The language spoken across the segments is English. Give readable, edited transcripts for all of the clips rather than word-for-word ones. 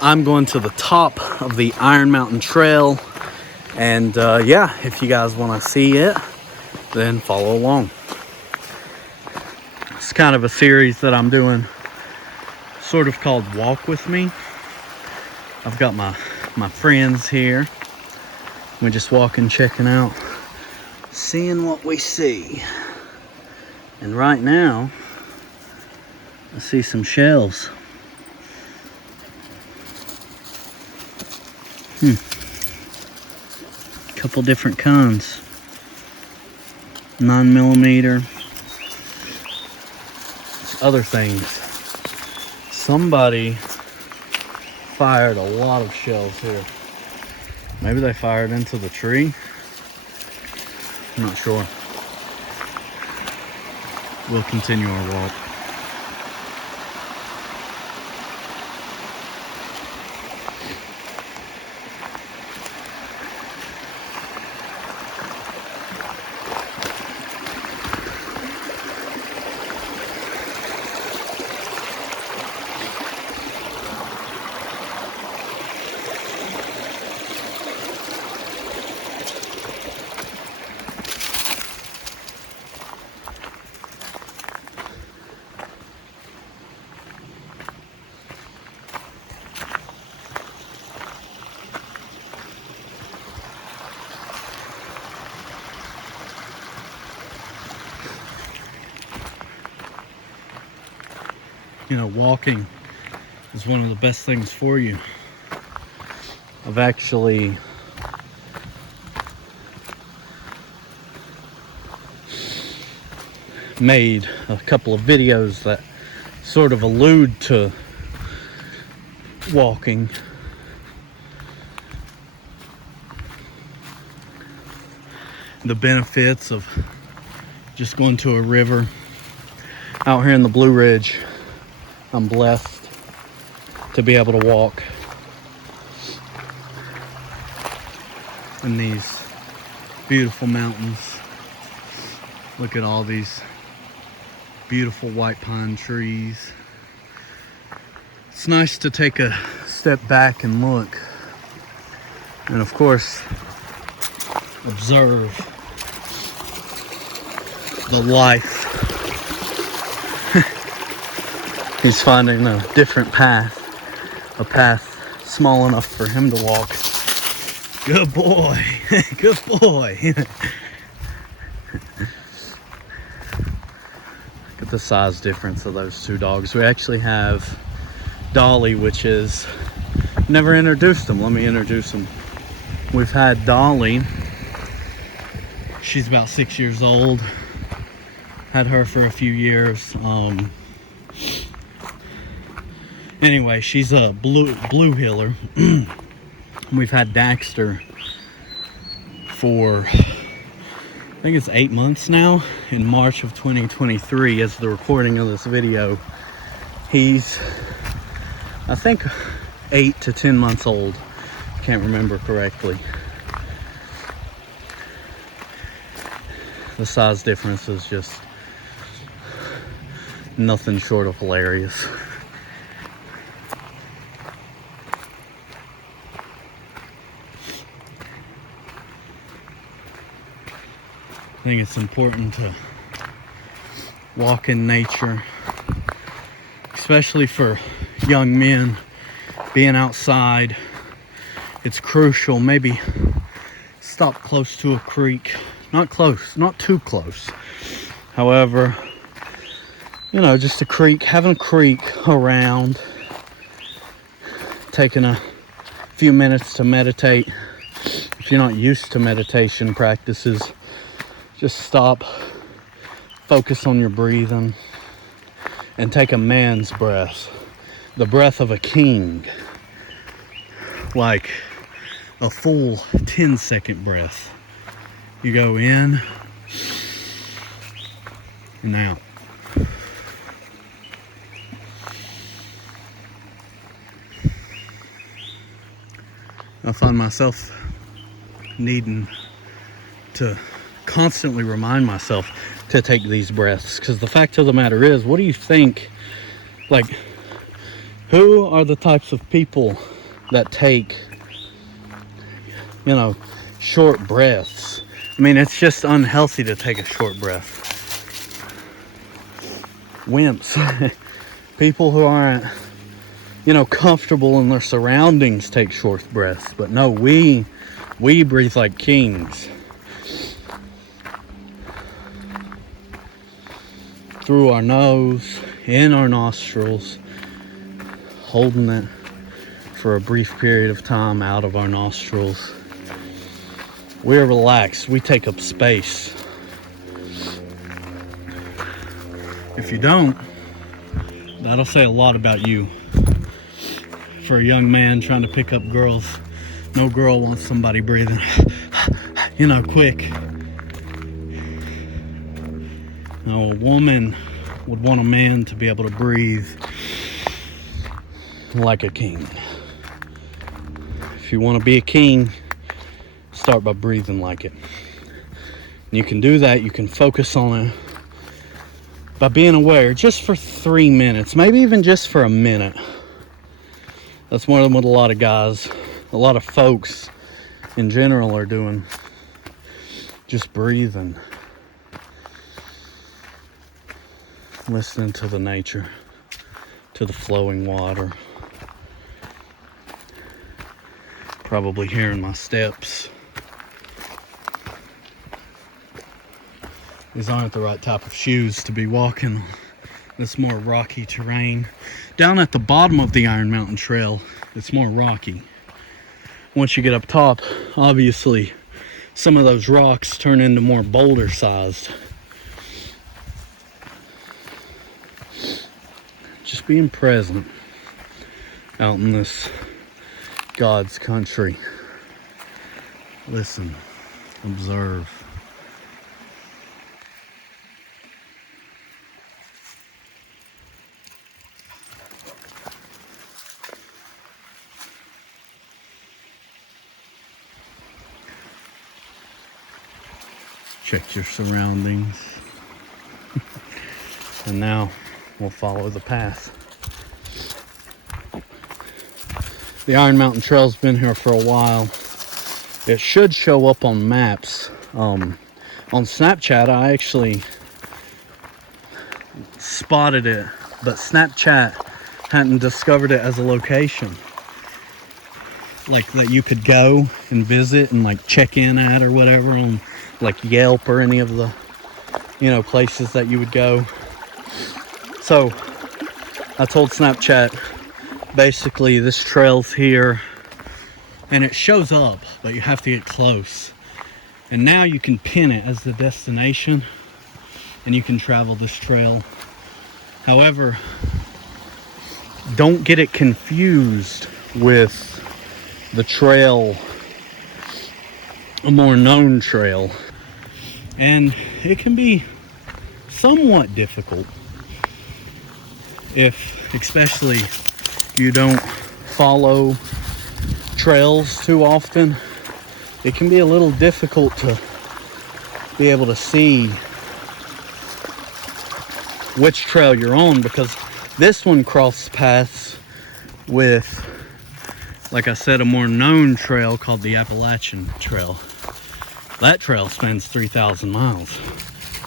I'm going to the top of the Iron Mountain Trail. And yeah, if you guys want to see it, then follow along. It's kind of a series that I'm doing, sort of called Walk With Me. I've got my friends here. We're just walking, checking out, seeing what we see. And right now, I see some shells. Couple different kinds. 9mm. Other things. Somebody fired a lot of shells here. Maybe they fired into the tree. I'm not sure. We'll continue our walk. You know, walking is one of the best things for you. I've actually made a couple of videos that sort of allude to walking. The benefits of just going to a river. Out here in the Blue Ridge, I'm blessed to be able to walk in these beautiful mountains. Look at all these beautiful white pine trees. It's nice to take a step back and look, and of course observe the life. He's finding a different path, a path small enough for him to walk. Good boy, good boy. Look at the size difference of those two dogs. We actually have Dolly, which is, never introduced him. Let me introduce him. We've had Dolly. She's about 6 years old. Had her for a few years. Anyway, she's a blue heeler. We've had Daxter for, I think it's 8 months now. In March of 2023, as the recording of this video, he's, I think, 8 to 10 months old. Can't remember correctly. The size difference is just nothing short of hilarious. I think it's important to walk in nature, especially for young men. Being outside, it's crucial. Maybe stop close to a creek. Not close, not too close. However, you know, just a creek, having a creek around, taking a few minutes to meditate. If you're not used to meditation practices, just stop, focus on your breathing, and take a man's breath, the breath of a king, like a full 10-second breath. You go in and out. I find myself needing to constantly remind myself to take these breaths, because the fact of the matter is, what do you think, like, Who are the types of people that take, short breaths? I mean, it's just unhealthy to take a short breath. Wimps. People who aren't, comfortable in their surroundings take short breaths. But no, we breathe like kings. Through our nose, in our nostrils, holding it for a brief period of time out of our nostrils. We're relaxed. We take up space. If you don't, that'll say a lot about you. For a young man trying to pick up girls, no girl wants somebody breathing, quick. No, a woman would want a man to be able to breathe like a king. If you want to be a king, start by breathing like it. And you can do that. You can focus on it by being aware just for 3 minutes, maybe even just for a minute. That's more than what a lot of folks in general are doing. Just breathing. Listening to the nature, to the flowing water. Probably hearing my steps. These aren't the right type of shoes to be walking this more rocky terrain. Down at the bottom of the Iron Mountain Trail, it's more rocky. Once you get up top, obviously, some of those rocks turn into more boulder sized. Just being present out in this God's country. Listen, observe. Check your surroundings. And now we'll follow the path. The Iron Mountain Trail's been here for a while. It should show up on maps. On Snapchat, I actually spotted it, but Snapchat hadn't discovered it as a location. Like that you could go and visit and like check in at or whatever on like Yelp or any of the, places that you would go. So I told Snapchat, basically this trail's here and it shows up, but you have to get close. And now you can pin it as the destination and you can travel this trail. However, don't get it confused with the trail, a more known trail. And it can be somewhat difficult if, especially, you don't follow trails too often. It can be a little difficult to be able to see which trail you're on, because this one crosses paths with, like I said, a more known trail called the Appalachian Trail. That trail spans 3,000 miles,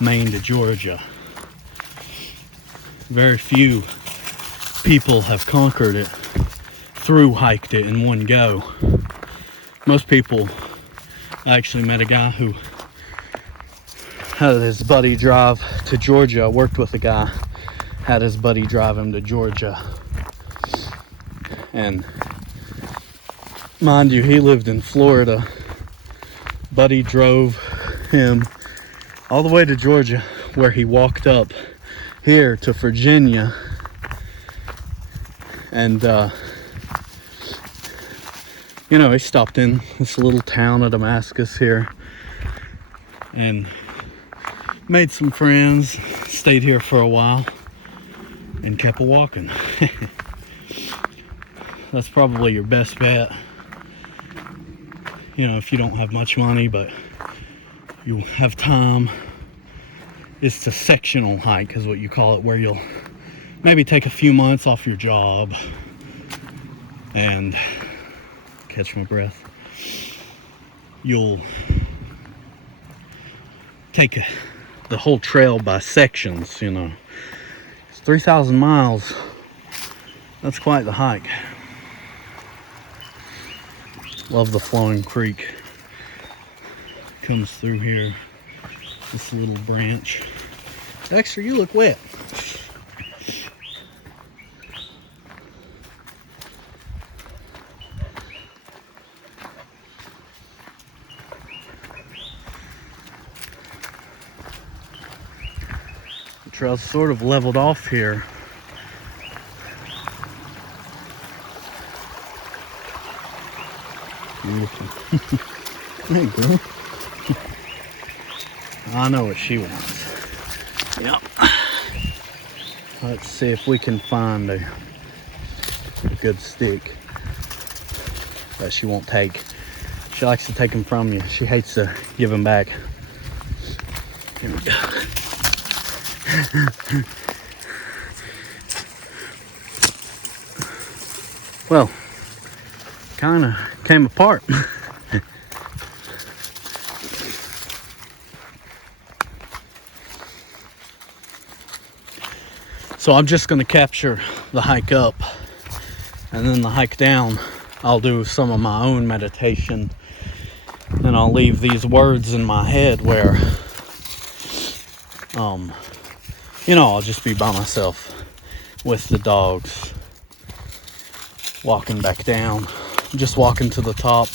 Maine to Georgia. Very few people have conquered it, hiked it in one go. Most people, I actually met a guy who had his buddy drive to Georgia. I worked with a guy, had his buddy drive him to Georgia. And mind you, he lived in Florida. Buddy drove him all the way to Georgia, where he walked up here to Virginia. And, he stopped in this little town of Damascus here and made some friends, stayed here for a while, and kept walking. That's probably your best bet. If you don't have much money, but you have time, it's a sectional hike is what you call it, where you'll maybe take a few months off your job and catch my breath. You'll take the whole trail by sections, you know. It's 3,000 miles. That's quite the hike. Love the flowing creek. Comes through here. This little branch. Dexter, you look wet. The trail's sort of leveled off here. Beautiful. Hey, girl. I know what she wants. Yep. Let's see if we can find a good stick that she won't take. She likes to take them from you. She hates to give them back. Here we go. Well, kind of came apart. So I'm just going to capture the hike up, and then the hike down I'll do some of my own meditation, and I'll leave these words in my head where you know, I'll just be by myself with the dogs, walking back down, just walking to the top.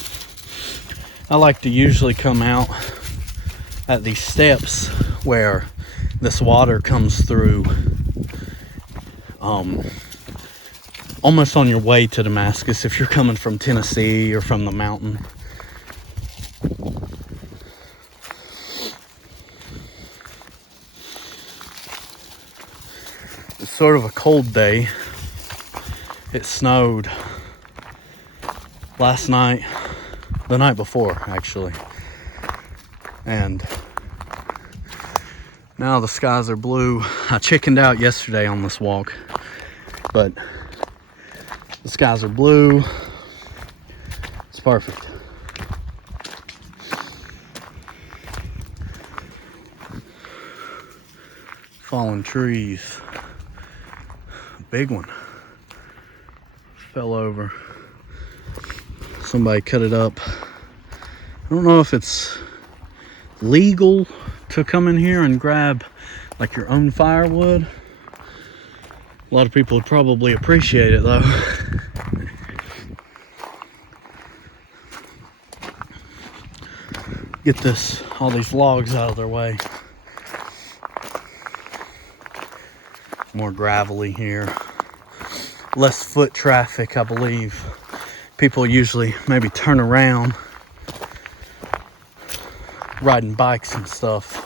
I like to usually come out at these steps where this water comes through, almost on your way to Damascus if you're coming from Tennessee or from the mountain. It's sort of a cold day. It snowed last night, the night before actually, and now the skies are blue. I chickened out yesterday on this walk, but the skies are blue. It's perfect. Fallen trees. A big one fell over. Somebody cut it up. I don't know if it's legal to come in here and grab like your own firewood. A lot of people would probably appreciate it though. Get all these logs out of their way. More gravelly here. Less foot traffic, I believe. People usually maybe turn around riding bikes and stuff.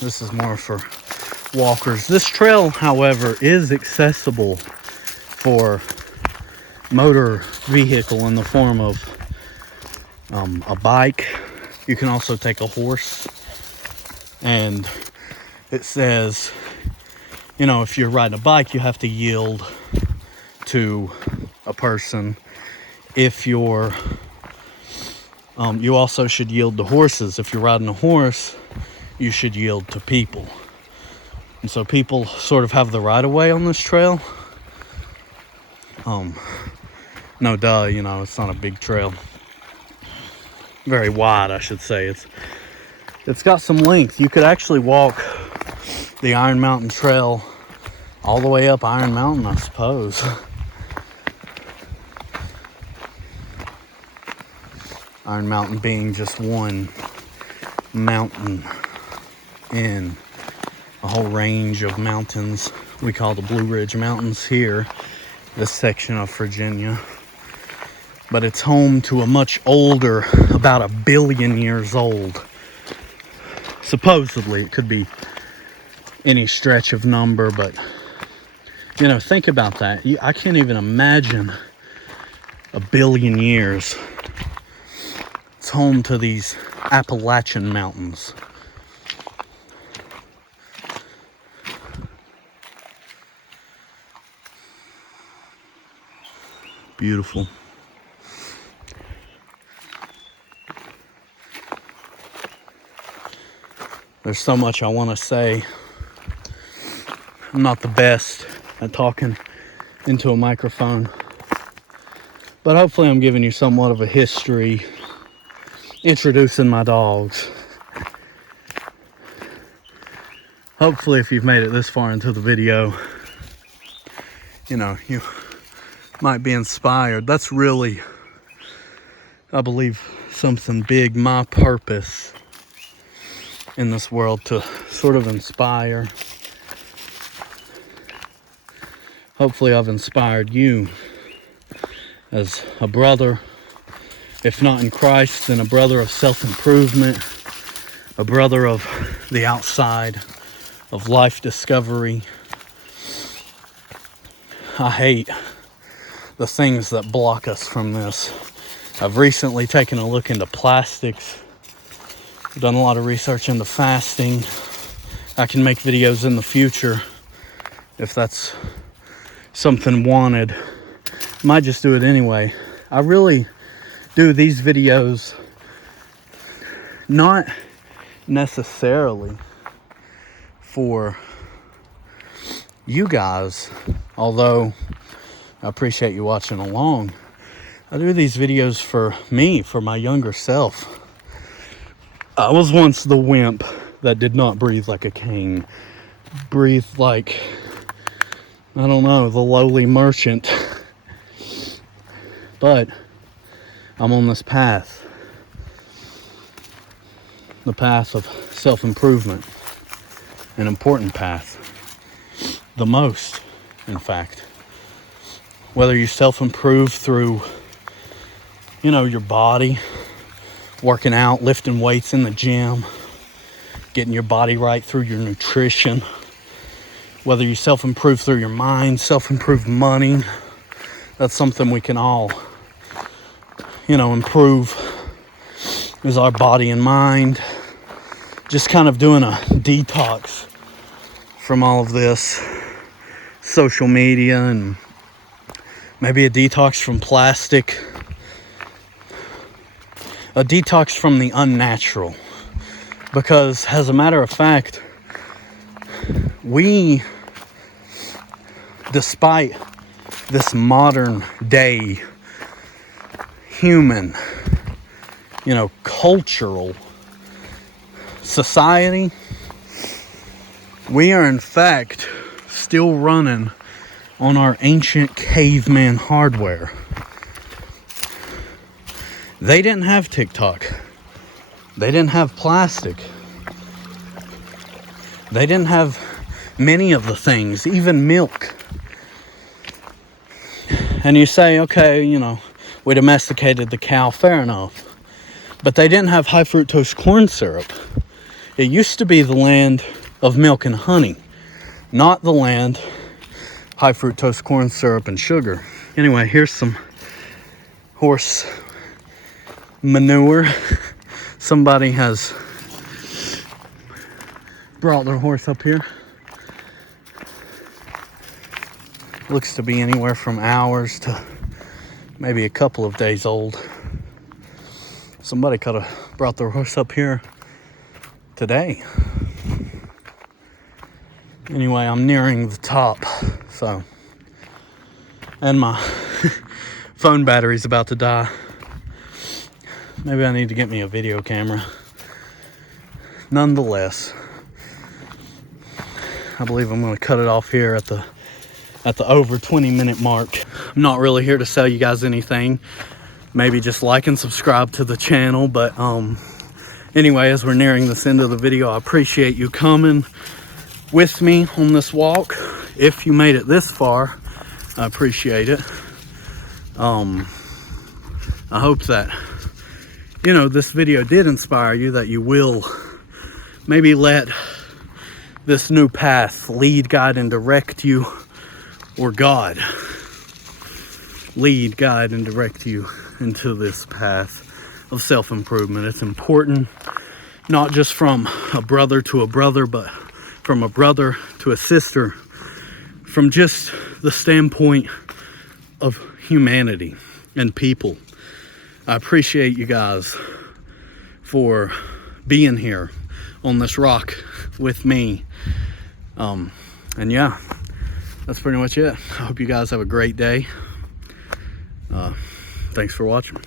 This is more for walkers. This trail, however, is accessible for motor vehicle in the form of a bike. You can also take a horse, and it says, you know, if you're riding a bike, you have to yield to a person. If you're you also should yield to horses. If you're riding a horse, you should yield to people. And so people sort of have the right of way on this trail. No duh, you know, it's not a big trail. Very wide, I should say. It's got some length. You could actually walk the Iron Mountain Trail all the way up Iron Mountain, I suppose. Iron Mountain being just one mountain in a whole range of mountains we call the Blue Ridge Mountains here, this section of Virginia. But it's home to a much older, about 1 billion years old. Supposedly, it could be any stretch of number, but you know, think about that. I can't even imagine 1 billion years. It's home to these Appalachian Mountains. Beautiful. There's so much I want to say. I'm not the best at talking into a microphone, but hopefully I'm giving you somewhat of a history, introducing my dogs. Hopefully if you've made it this far into the video, you know, you might be inspired. That's really, I believe, something big, my purpose in this world, to sort of inspire. Hopefully I've inspired you as a brother, if not in Christ, then a brother of self-improvement, a brother of the outside, of life discovery. I hate the things that block us from this. I've recently taken a look into plastics. I've done a lot of research into fasting. I can make videos in the future if that's something wanted. Might just do it anyway. I really do these videos not necessarily for you guys, although I appreciate you watching along. I do these videos for me, for my younger self. I was once the wimp that did not breathe like a king, breathed like, I don't know, the lowly merchant. But I'm on this path, the path of self-improvement, an important path, the most, in fact. Whether you self-improve through, you know, your body, working out, lifting weights in the gym, getting your body right through your nutrition, whether you self-improve through your mind, self-improve money, that's something we can all, you know, improve, is our body and mind. Just kind of doing a detox from all of this social media, and maybe a detox from plastic, a detox from the unnatural. Because as a matter of fact, we, despite this modern day human, you know, cultural society, we are in fact still running on our ancient caveman hardware. They didn't have TikTok. They didn't have plastic. They didn't have many of the things, even milk. And you say, okay, you know, we domesticated the cow, fair enough. But they didn't have high fructose corn syrup. It used to be the land of milk and honey, not the land high fructose corn syrup and sugar. Anyway, here's some horse manure. Somebody has brought their horse up here. Looks to be anywhere from hours to maybe a couple of days old. Somebody could have brought their horse up here today. Anyway, I'm nearing the top, so, and my phone battery's about to die. Maybe I need to get me a video camera. Nonetheless, I believe I'm going to cut it off here at the over 20-minute mark. I'm not really here to sell you guys anything. Maybe just like and subscribe to the channel. But anyway, as we're nearing this end of the video, I appreciate you coming with me on this walk. If you made it this far, I appreciate it. I hope that, you know, this video did inspire you, that you will maybe let this new path lead, guide, and direct you, or God lead, guide, and direct you into this path of self-improvement. It's important, not just from a brother to a brother, but from a brother to a sister, from just the standpoint of humanity and people. I appreciate you guys for being here on this rock with me. And yeah, that's pretty much it. I hope you guys have a great day. Thanks for watching.